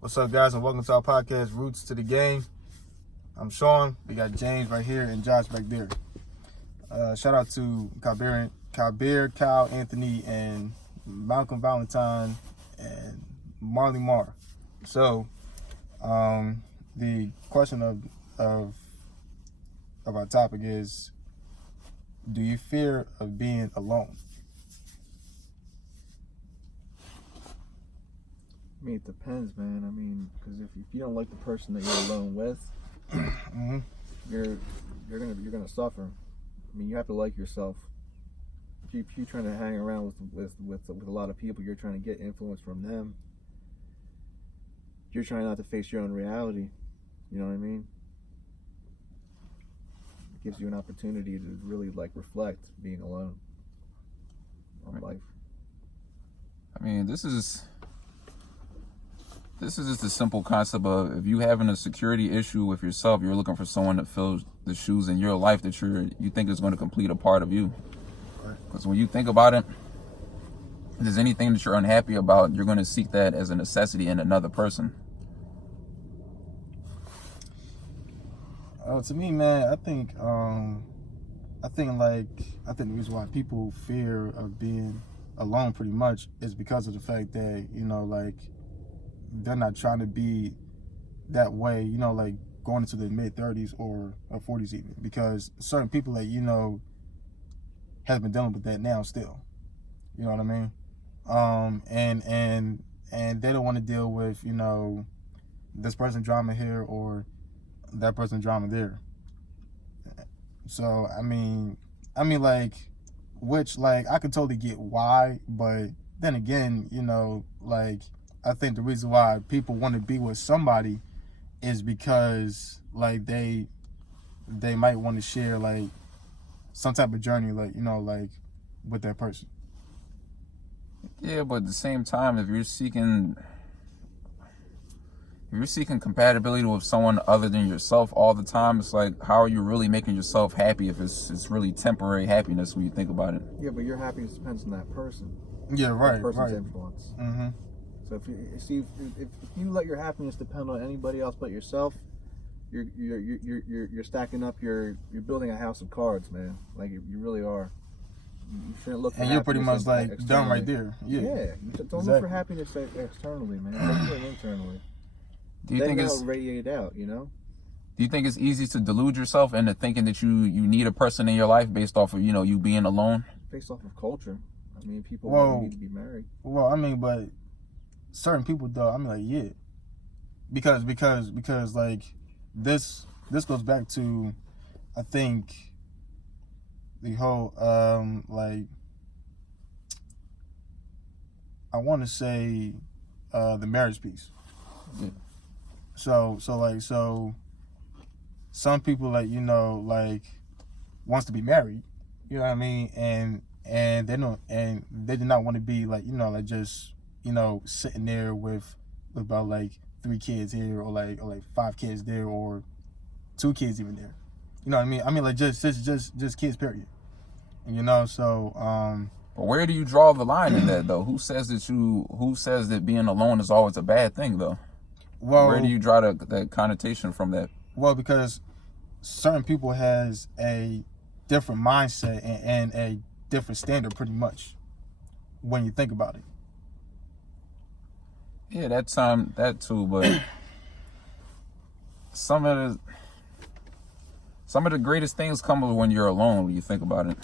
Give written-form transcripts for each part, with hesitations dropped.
What's up, guys, and welcome to our podcast, Roots to the Game. I'm Sean. We got James right here and Josh back there. Shout out to Kabir, Kyle, Anthony, and Malcolm Valentine, and Marley Marr. So, the question of our topic is, do you fear of being alone? I mean, it depends, man. I mean, because if you don't like the person that you're alone with, you're gonna suffer. I mean, you have to like yourself. If you're trying to hang around with a lot of people, you're trying to get influence from them. You're trying not to face your own reality. You know what I mean? It gives you an opportunity to really reflect being alone on life. I mean, this is just a simple concept of, if you having a security issue with yourself, you're looking for someone that fills the shoes in your life that you think is going to complete a part of you. Because when you think about it, if there's anything that you're unhappy about, you're going to seek that as a necessity in another person. To me, man, I think the reason why people fear of being alone pretty much is because of the fact that, they're not trying to be that way, going into the mid-30s or 40s even, because certain people that, has been dealing with that now still. You know what I mean? And they don't want to deal with, this person drama here or that person drama there. So, I could totally get why, but then again, I think the reason why people want to be with somebody is because they might want to share some type of journey with that person. Yeah, but at the same time, if you're seeking compatibility with someone other than yourself all the time, it's like, how are you really making yourself happy if it's really temporary happiness when you think about it? Yeah, but your happiness depends on that person. Yeah, right. That person's right. influence. Mm-hmm. So if you let your happiness depend on anybody else but yourself, you're stacking up. You're building a house of cards, man. You really are. You shouldn't look for and you're pretty much done right there. Yeah. You don't look for happiness externally, man. Look for it internally. Do you think it's radiate out? Do you think it's easy to delude yourself into thinking that you need a person in your life based off of you being alone? Based off of culture. I mean, people need to be married. Well, but certain people though, yeah, because this goes back to, I think, the whole I want to say the marriage piece. Yeah. So some people wants to be married, you know what I mean, and they don't, and they do not want to be just sitting there with about 3 kids here or 5 kids there or 2 kids even there. You know what I mean? Just kids, period. So But where do you draw the line in that though? Who says that being alone is always a bad thing though? Well, where do you draw that connotation from that? Well, because certain people has a different mindset and a different standard pretty much when you think about it. Yeah, that too, but some of the greatest things come when you're alone when you think about it.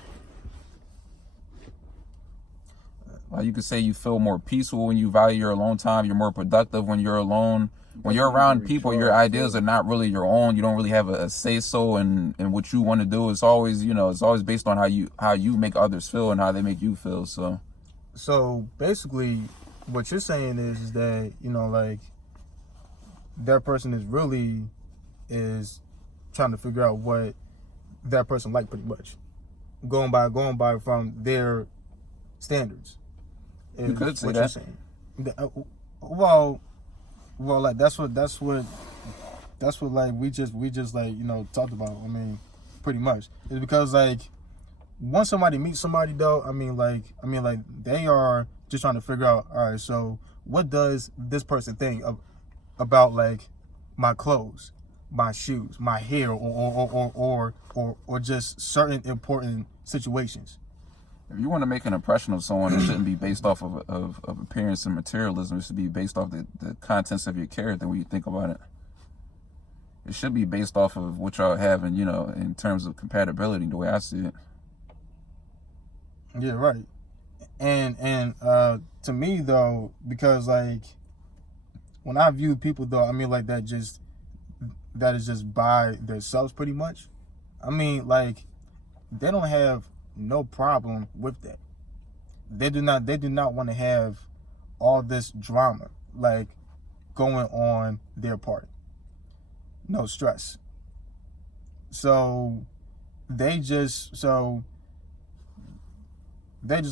You could say you feel more peaceful when you value your alone time. You're more productive when you're alone. When you're around people, your ideas are not really your own. You don't really have a say-so in what you want to do. It's always, it's always based on how you make others feel and how they make you feel. So basically, what you're saying is that, that person is trying to figure out what that person like, pretty much. Going by from their standards. You could say that. Well, that's what we just talked about. I mean, pretty much. It's because once somebody meets somebody though, they are just trying to figure out, all right, so what does this person think about like my clothes, my shoes, my hair, or just certain important situations. If you want to make an impression of someone, it shouldn't be based off of appearance and materialism. It should be based off the contents of your character when you think about it. It should be based off of what y'all have and, in terms of compatibility, the way I see it. Yeah, right. And to me though, because like when I view people though, I mean like that is just by themselves pretty much. I mean like they don't have no problem with that. They do not want to have all this drama like going on their part. No stress. So they just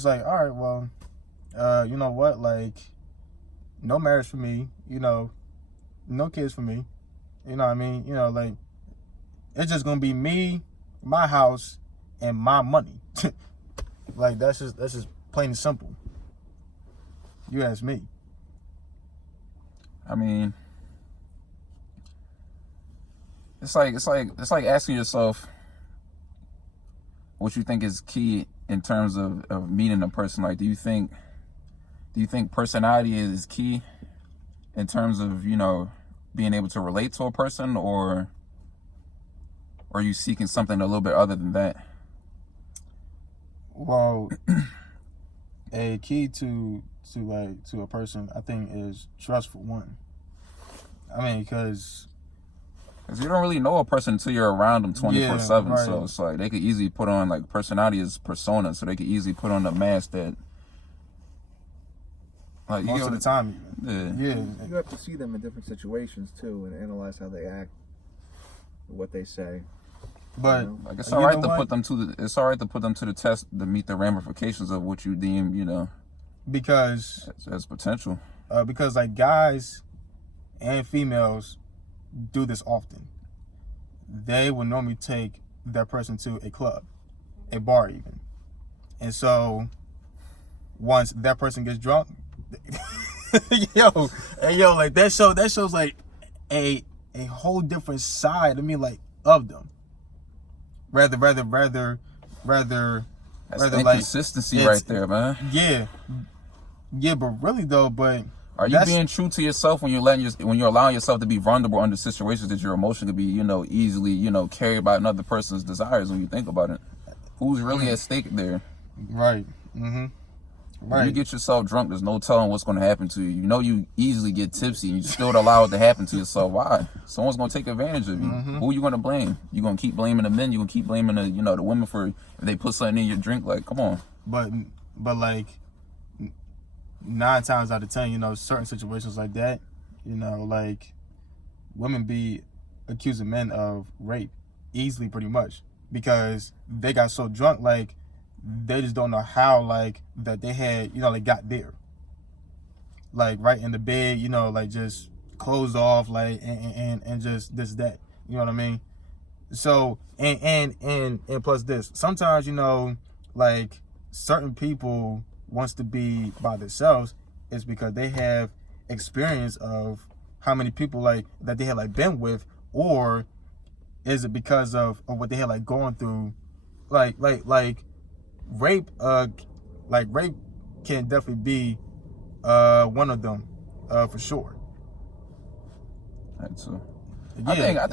like, all right, well, you know what, like no marriage for me, no kids for me, you know what I mean, like it's just gonna be me, my house, and my money. Like that's just plain and simple. You ask me. I mean, it's like asking yourself what you think is key in terms of meeting a person. Like, do you think personality is key in terms of, being able to relate to a person, or are you seeking something a little bit other than that? Well, a key to a person, I think, is trust for one. I mean, because you don't really know a person until you're around them 24/7. right. So it's like they could easily put on, like, personality is persona, so they could easily put on a mask that, like, most of the time, yeah. You have to see them in different situations too, and analyze how they act, what they say. But like, it's all right to put them to the test to meet the ramifications of what you deem, because as potential. Because like guys and females do this often. They will normally take that person to a club, a bar even, and so once that person gets drunk, like that shows like a whole different side. I mean, like, of them. Rather That's like inconsistency right there, man. Yeah, but really though, are you being true to yourself when you're allowing yourself to be vulnerable under situations that your emotion could be, easily, carried by another person's desires? When you think about it, who's really at stake there? Right. Mm-hmm. Right. When you get yourself drunk, there's no telling what's going to happen to you. You easily get tipsy, and you still allow it to happen to yourself. Why? Someone's going to take advantage of you. Mm-hmm. Who are you going to blame? You going to keep blaming the men? You going to keep blaming the women for if they put something in your drink? Like, come on. But like 9 times out of 10, certain situations like that, like women be accusing men of rape easily, pretty much, because they got so drunk, like they just don't know how, like, that they had, they got there, like right in the bed, like just closed off, like, and just this, that, you know what I mean? So, and plus this, sometimes, like certain people wants to be by themselves is because they have experience of how many people like that they had like been with, or is it because of what they had like going through, like rape, like rape can definitely be one of them, for sure. Right, so Yeah.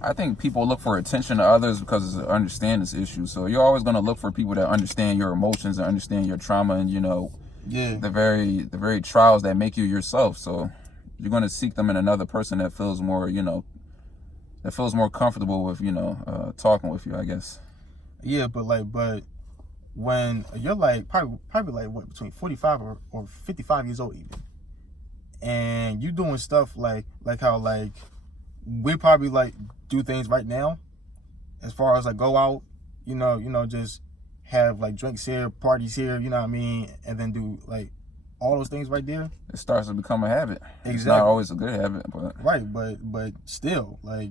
I think people look for attention to others because they understand this issue. So you're always going to look for people that understand your emotions and understand your trauma and, the very trials that make you yourself. So you're going to seek them in another person that feels more, comfortable with, talking with you, I guess. Yeah, but when you're like probably like what, between 45 or 55 years old even, and you doing stuff like how like we probably like do things right now, as far as like go out, just have like drinks here, parties here, you know what I mean, and then do like all those things right there. It starts to become a habit. Exactly. It's not always a good habit, but right, but still, like,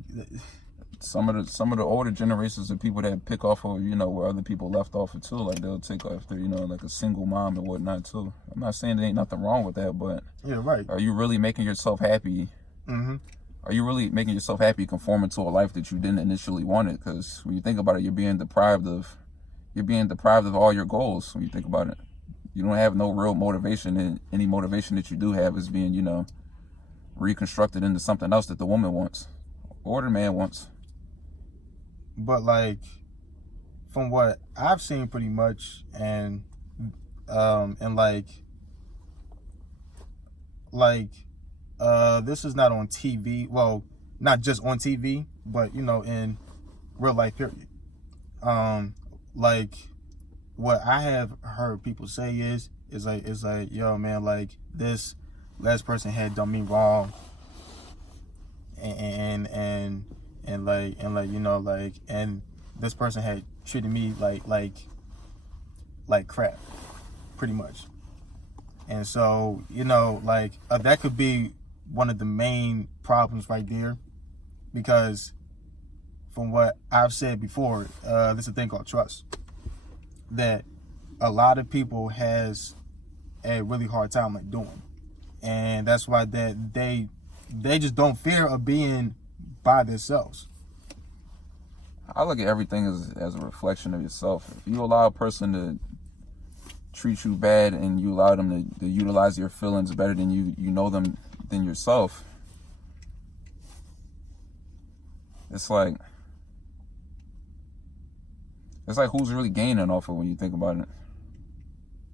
some of the older generations of people that pick off of, you know, where other people left off of too. Like they'll take after, you know, like a single mom and whatnot too. I'm not saying there ain't nothing wrong with that, but Yeah, right. are you really making yourself happy? Mm-hmm. Are you really making yourself happy conforming to a life that you didn't initially want it? Because when you think about it, you're being deprived of all your goals. When you think about it, you don't have no real motivation, and any motivation that you do have is being, you know, reconstructed into something else that the woman wants or the man wants. But like, from what I've seen, pretty much, and this is not on TV. Well, not just on TV, but you know, in real life, period. Like, what I have heard people say is like, yo, man, like this last person had done me wrong, and you know, like, and this person had treated me like crap, pretty much. And so, you know, like, that could be one of the main problems right there, because from what I've said before, there's a thing called trust that a lot of people has a really hard time like doing, and that's why that they just don't fear of being by themselves. I look at everything as a reflection of yourself. If you allow a person to treat you bad and you allow them to utilize your feelings better than you know them than yourself, it's like who's really gaining off of when you think about it?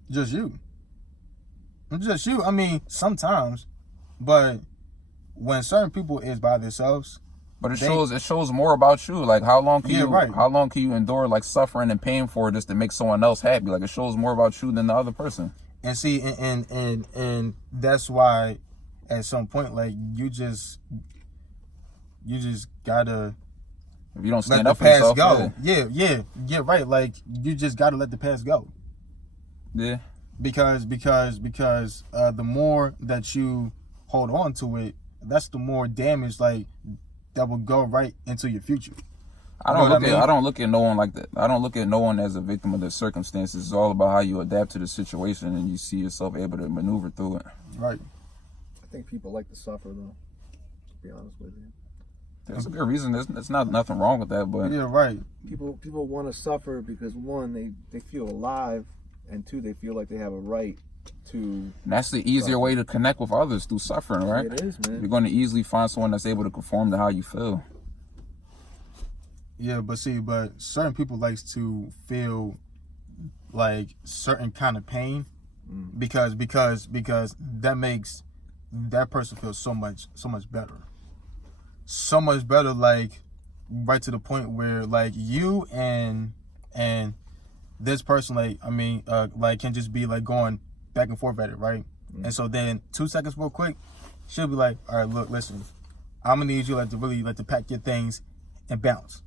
Just you. I mean, sometimes, but when certain people is by themselves, but it shows more about you. Like, how long can right. you endure like suffering and pain for just to make someone else happy? Like, it shows more about you than the other person. And see, and that's why at some point, like, you just gotta, if you don't let stand the up for past yourself, go. Yeah, right. Like, you just gotta let the past go. Yeah. Because the more that you hold on to it, that's the more damage like that will go right into your future. I don't look at no one like that. I don't look at no one as a victim of their circumstances. It's all about how you adapt to the situation and you see yourself able to maneuver through it. Right. I think people like to suffer, though, to be honest with you. There's a good reason. There's not nothing wrong with that, but yeah, right. People want to suffer because, one, they feel alive, and two, they feel like they have a right to. And that's the easier way to connect with others, through suffering, right? It is, man. You're going to easily find someone that's able to conform to how you feel. Yeah, but certain people likes to feel like certain kind of pain, because that makes that person feel so much better, like right to the point where like you and this person, like, I mean, like, can just be like going back and forth at it, right? And so then 2 seconds real quick, she'll be like, all right, look, listen, I'm gonna need you like to really like to pack your things and bounce,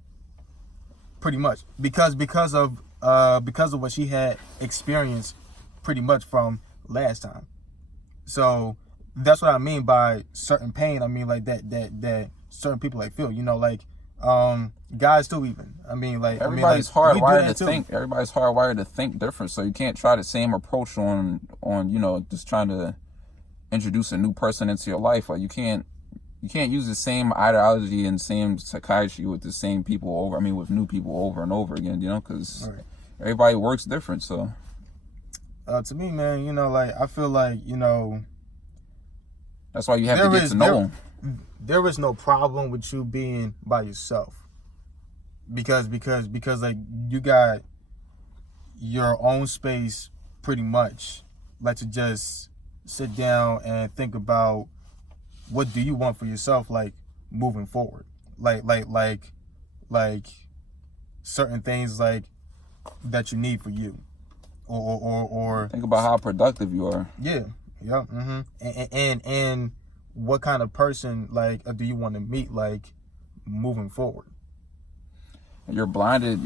pretty much, because of what she had experienced pretty much from last time. So that's what I mean by certain pain. I mean, like that certain people like feel, you know, like guys too, even. I mean, like, everybody's hardwired to think. Everybody's hardwired to think different. So you can't try the same approach on you know, just trying to introduce a new person into your life. Like, you can't use the same ideology and same psychiatry with the same people with new people over and over again, you know, because everybody works different. So to me, man, you know, like, I feel like, you know, that's why you have to get to know them. There is no problem with you being by yourself, because like, you got your own space pretty much, like, to just sit down and think about what do you want for yourself, like, moving forward, like certain things like that you need for you, or think about how productive you are. Yeah. And what kind of person, like, do you want to meet, like, moving forward? You're blinded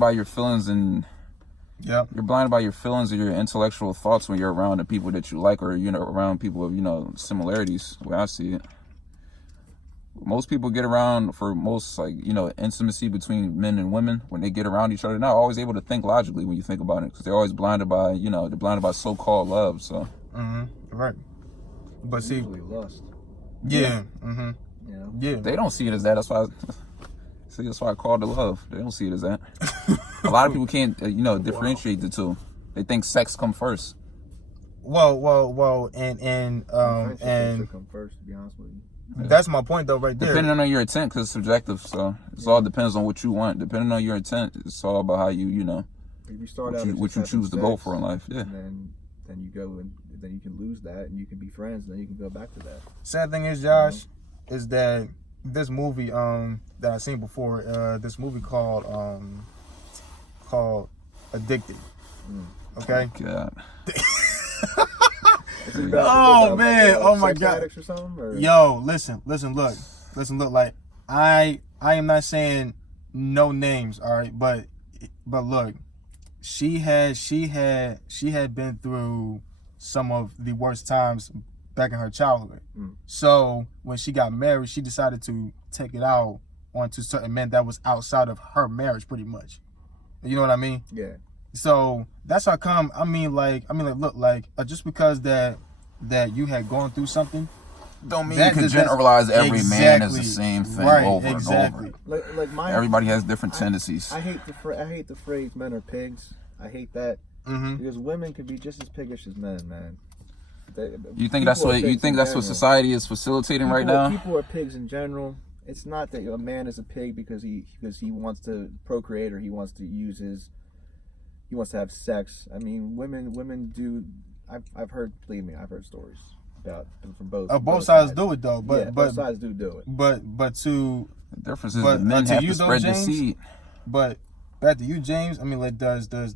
by your feelings, and you're blinded by your feelings or your intellectual thoughts when you're around the people that you like, or, you know, around people of, you know, similarities, the way I see it. Most people get around for most, like, you know, intimacy between men and women. When they get around each other, they're not always able to think logically when you think about it, because they're always blinded by, you know, they're blinded by so-called love. So Right. But see, Usually lust. yeah. You know. Yeah. they don't see it as that. That's why I called it love. They don't see it as that. A lot of people can't, you know, differentiate the two. They think sex come first. Well, and Friendship should come first, to be honest with you. that's my point though, right there. Depending on your intent, because it's subjective. So it all depends on what you want. Depending on your intent, it's all about how you know, If you start what out you choose to go for in life. Yeah. and then you go and then you can lose that, and you can be friends, and then you can go back to that. Sad thing is, Josh, is that this movie that I seen before, this movie called Addicted. Okay. God. Is it about- Oh about, man! Oh my sex God! addicts or something? Or? Yo, listen, look. Like I am not saying no names, all right, but look, she had been through some of the worst times back in her childhood. So when she got married, she decided to take it out onto certain men that was outside of her marriage, pretty much. You know what I mean? Yeah. So that's how come. I mean, look, like just because that you had gone through something, Don't mean that you can does- that's- generalize every man as the exactly. same thing Right, over exactly. and over. Like my. Everybody has different tendencies. I hate the phrase "men are pigs." I hate that because women can be just as piggish as men, man. You think that's what society is facilitating right now? People are pigs in general. It's not that a man is a pig because he wants to procreate or he wants to have sex. I mean, women do. I've heard. Believe me, I've heard stories about from both sides do it though, but both sides do it. but to The difference is but the men to have you to though, spread the James, seed. But back to you, James. I mean, like, does the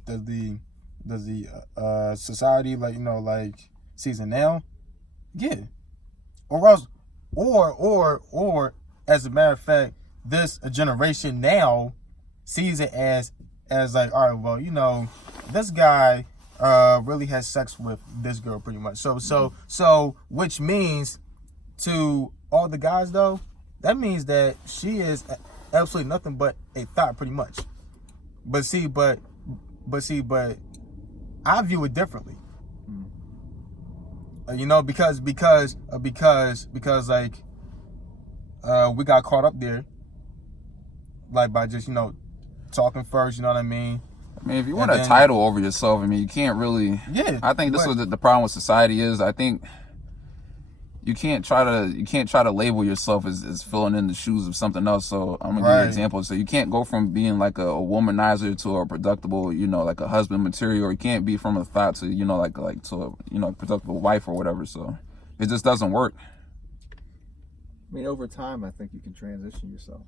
society, like, you know, like, sees it now? Yeah. Or else, or as a matter of fact, this generation now sees it as like, all right, well, you know, this guy really has sex with this girl, pretty much. So which means to all the guys though, that means that she is absolutely nothing but a thought, pretty much. But I view it differently. You know, because like we got caught up there, like, by just, you know, talking first. You know what I mean? I mean, if you want a title over yourself, I mean, you can't really. Yeah. I think this is what the problem with society is. I think you can't try to label yourself as filling in the shoes of something else. So I'm gonna give you an example. So you can't go from being like a womanizer to a productive, you know, like a husband material, or you can't be from a thought to, you know, like to a, you know, productive wife or whatever. So it just doesn't work. I mean, over time, I think you can transition yourself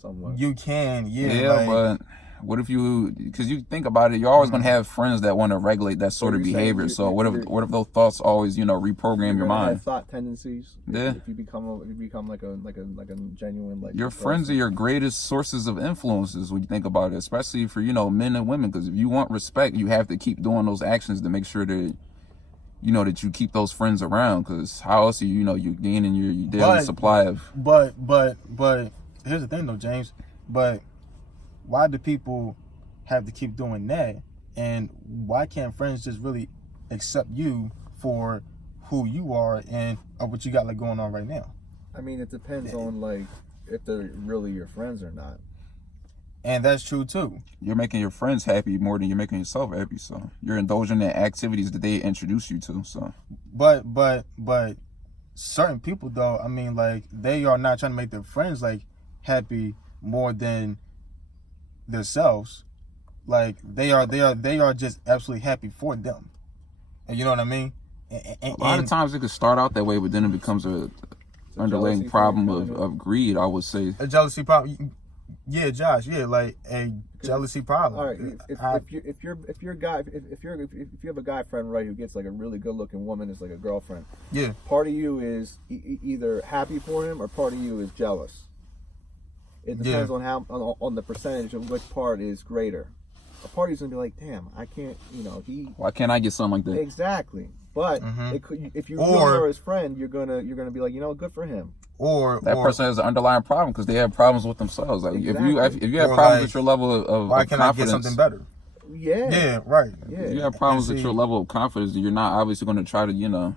somewhat. You can, Yeah, like, but what if because you think about it, you're always gonna have friends that want to regulate that sort of behavior. So what if those thoughts always, you know, reprogram your mind? Have thought tendencies. Yeah. If you become like a genuine, like, Your person. friends are your greatest sources of influences when you think about it, especially for, you know, men and women. Because if you want respect, you have to keep doing those actions to make sure that, you know, that you keep those friends around. Because how else are you know, you're gaining your daily supply of. But here's the thing though, James. But why do people have to keep doing that? And why can't friends just really accept you for who you are and what you got, like, going on right now? I mean, it depends on, like, if they're really your friends or not. And that's true too. You're making your friends happy more than you're making yourself happy. So you're indulging in activities that they introduce you to. So, But certain people though, I mean, like, they are not trying to make their friends, like, happy more than themselves. Like, they are just absolutely happy for them. And you know what I mean? a lot of times it could start out that way, but then it becomes a underlying problem of greed, I would say. A jealousy problem. Yeah, Josh. Yeah, like a jealousy problem. All right, if you have a guy friend, right, who gets like a really good looking woman as like a girlfriend, Yeah. part of you is either happy for him or part of you is jealous. It depends on how on the percentage of which part is greater. A party's gonna be like, damn, I can't, Why can't I get something like that? Exactly. But Mhm. it could, if you really are his friend, you're gonna be like, good for him. or That person has an underlying problem because they have problems with themselves. Like Exactly. if you have Or problems like, with your level of why can't I get confidence, something better? Yeah. Yeah, right. Yeah. if you have problems And with see- your level of confidence, you're not obviously going to try to,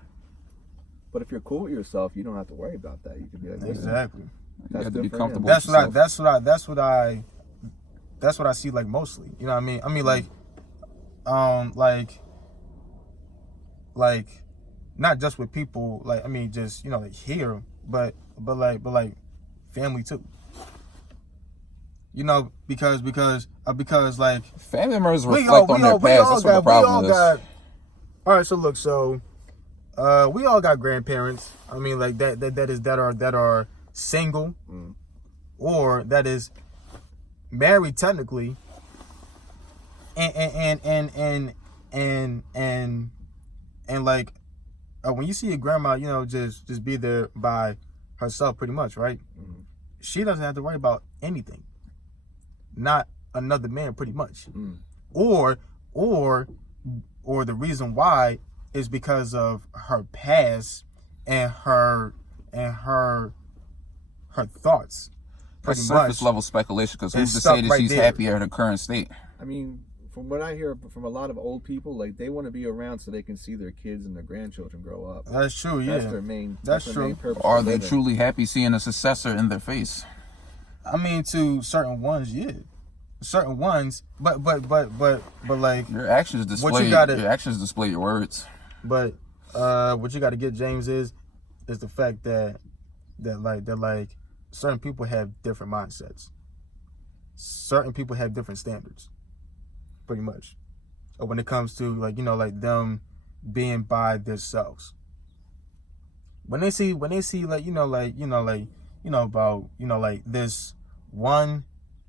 But if you're cool with yourself, you don't have to worry about that. You can be like, listen, Exactly. you have to be good for him. comfortable. That's with what I. yourself. That's what I see like mostly. You know what I mean? I mean like, like, not just with people. Like I mean, just like here, but like family too. Because like Family members reflect on their past. That's what the problem is. All right, so look, we all got grandparents. I mean, like that are single, or that is married technically, and like when you see your grandma, just be there by herself, pretty much, right? She doesn't have to worry about anything, not another man, pretty much, or the reason why is because of her past and her thoughts. That's Pretty surface much. level speculation because who's It's to stuck say that right she's there. happy at her current state? I mean, from what I hear from a lot of old people, like they want to be around so they can see their kids and their grandchildren grow up. That's true. Yeah. That's their main. That's their true. Main purpose. Are of they living. truly happy seeing a successor in their face? I mean, to certain ones, yeah. Certain ones, but like, Your actions display your words. but what you got to get, James, is the fact that certain people have different mindsets. Certain people have different standards, pretty much, when it comes to like them being by themselves. When they see about this one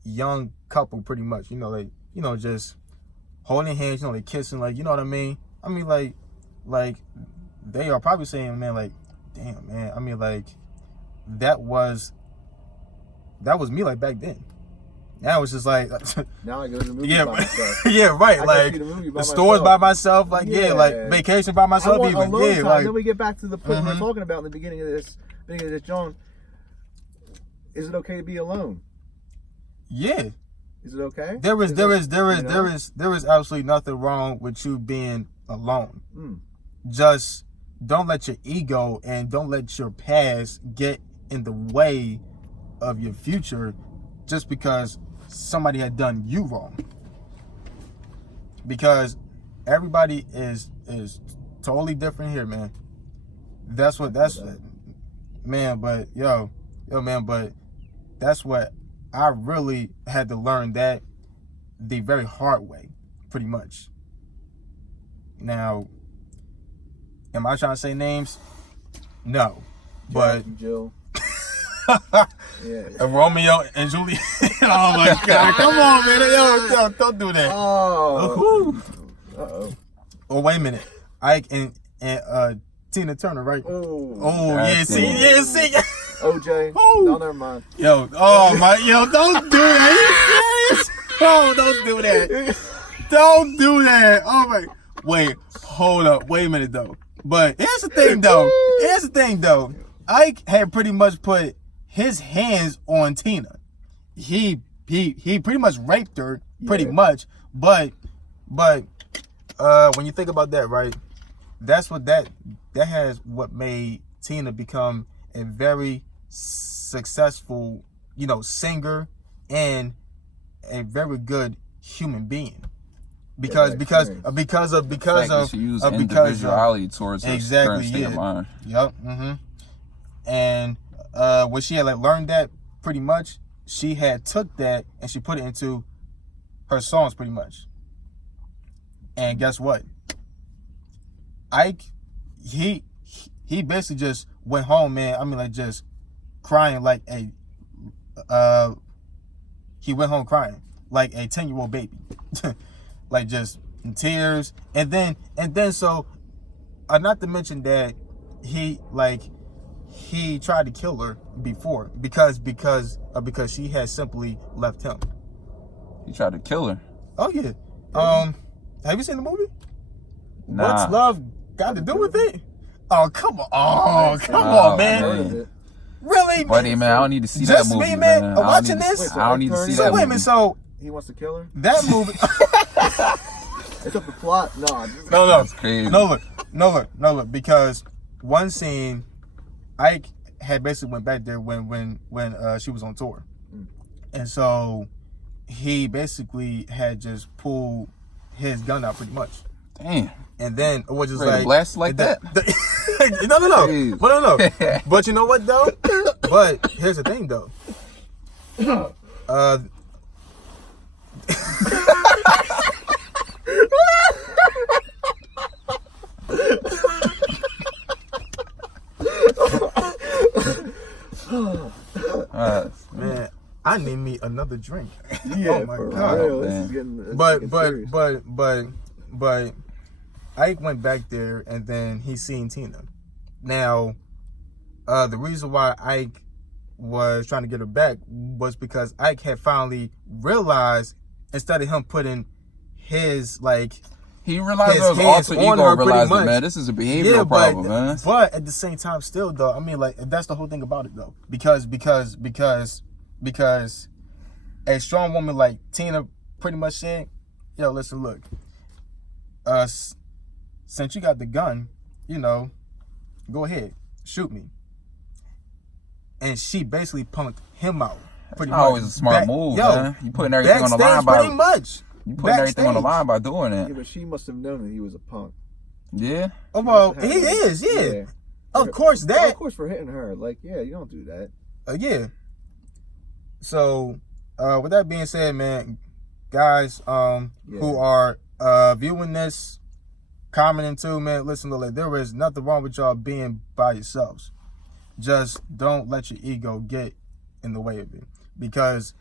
young couple, pretty much, just holding hands, they kissing, like, you know what I mean? I mean, like they are probably saying, man, like, damn, man. I mean, like, that was me, like, back then. Now it's just like, Now I go to the movie yeah, by myself. yeah, right. I Like go see the movie by the stores myself. by myself, like Yeah. like vacation by myself, I want even, alone yeah, time. like Then we get back to the point we Mhm. were talking about in the beginning of this, John. Is it okay to be alone? yeah. Is it okay? There is know? absolutely nothing wrong with you being alone. Mm. Just don't let your ego and don't let your past get in the way of your future just because somebody had done you wrong. Because everybody is totally different here, man. That's man, but man, but that's what I really had to learn that the very hard way, pretty much. Now, am I trying to say names? No. But Jackie, Jill. Yeah. Romeo and Juliet. Oh my God! Come on, man! Yo, don't do that. Oh. Who? Uh-oh. Oh, wait a minute. Ike and Tina Turner, right? Oh. Oh, God yeah. See, damn. yeah, see. OJ. Who? No, never mind. Yo, oh my, don't do that. Are you serious? Oh, don't do that. Don't do that. Oh my. Wait, hold up. Wait a minute though. But here's the thing though. Ike had pretty much put his hands on Tina. He pretty much raped her, pretty Yeah. much. But when you think about that, right? That's what that has what made Tina become a very successful, singer and a very good human being. Because Yeah, because experience. because of The fact that she used individuality towards her Exactly, current state yeah. of mind. Yep. Mm-hmm. And when she had learned that, pretty much, she had took that and she put it into her songs, pretty much. And guess what? Ike, he basically just went home, man. I mean, like, just crying like he went home crying like a 10-year-old baby, like just in tears. And then so, not to mention that he tried to kill her before because she had simply left him. He tried to kill her. Oh yeah. Have you seen the movie? Nah. What's love got to do with it? Oh come on! Oh come Oh, on, man! man. Really, Buddy, man, I don't need to see Just that movie, me, man, I don't watching need to- this? I don't need to see So that wait a movie. minute. So He wants to kill her. that movie. It's up the plot. No. no. That's crazy. No look. Because one scene, Ike had basically went back there when she was on tour, and so he basically had just pulled his gun out pretty much, Damn. and then it was just Ready to like blast like that? No. Jeez. But no. But you know what though? But here's the thing though. Man, I need me another drink. Yeah, Oh my for God. real. This Man. is getting. But Ike went back there and then he seen Tina. Now, the reason why Ike was trying to get her back was because Ike had finally realized, instead of him putting his He realized his it was hands alter on ego her pretty realized much. it, man. This is a behavioral problem, man. But at the same time, still though, I mean, like that's the whole thing about it though, because a strong woman like Tina pretty much said, "Yo, listen, look, since you got the gun, you know, go ahead, shoot me." And she basically punked him out. Pretty much. Always a smart move, man. You putting everything on the line backstage, pretty by much. you putting everything on the Backstage. line by doing Yeah, it. but she must have known that he was a punk. Yeah. Oh well, Must have he had, like, is, yeah. Of course Of that. course, for hitting her. Like, yeah, you don't do that. Yeah. So, with that being said, man, guys, who are viewing this, commenting too, man, listen, look, there is nothing wrong with y'all being by yourselves. Just don't let your ego get in the way of it, because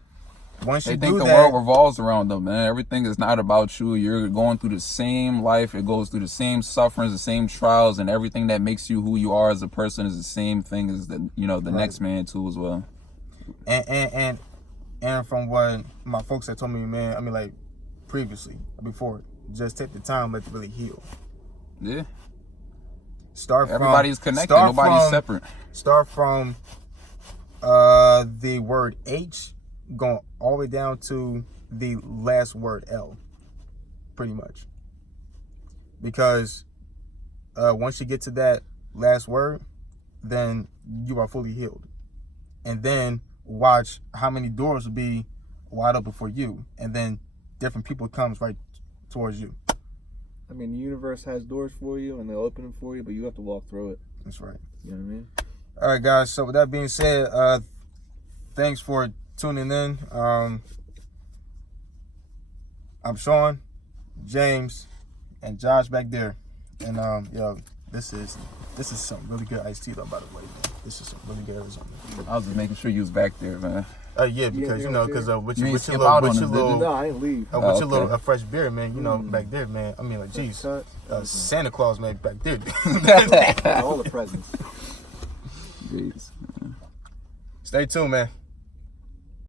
once They you think do the that, world revolves around them, man. Everything is not about you. You're going through the same life. It goes through the same sufferings, the same trials, and everything that makes you who you are as a person is the same thing as the next man too as well. and from what my folks had told me, man, I mean, like previously, before, just take the time, let it really heal. Yeah. Everybody's Everybody's connected. Nobody's separate. Start from the word H, going all the way down to the last word L, pretty much. Because once you get to that last word, then you are fully healed. And then watch how many doors will be wide open for you, and then different people comes right towards you. I mean, the universe has doors for you, and they'll open them for you, but you have to walk through it. That's right. You know what I mean? All right, guys. So with that being said, thanks for tuning in. I'm Sean, James, and Josh back there. And yo, this is some really good iced tea though, by the way. Man. This is some really good Arizona. I was just making sure you was back there, man. Yeah, because you know, because with You your ain't skip out on us, did you? No, I ain't leave. with Oh, your little okay. fresh beer, man. You know, back there, man. I mean, like, geez, Santa Claus, man, back there. All the presents. Jeez. Stay tuned, man.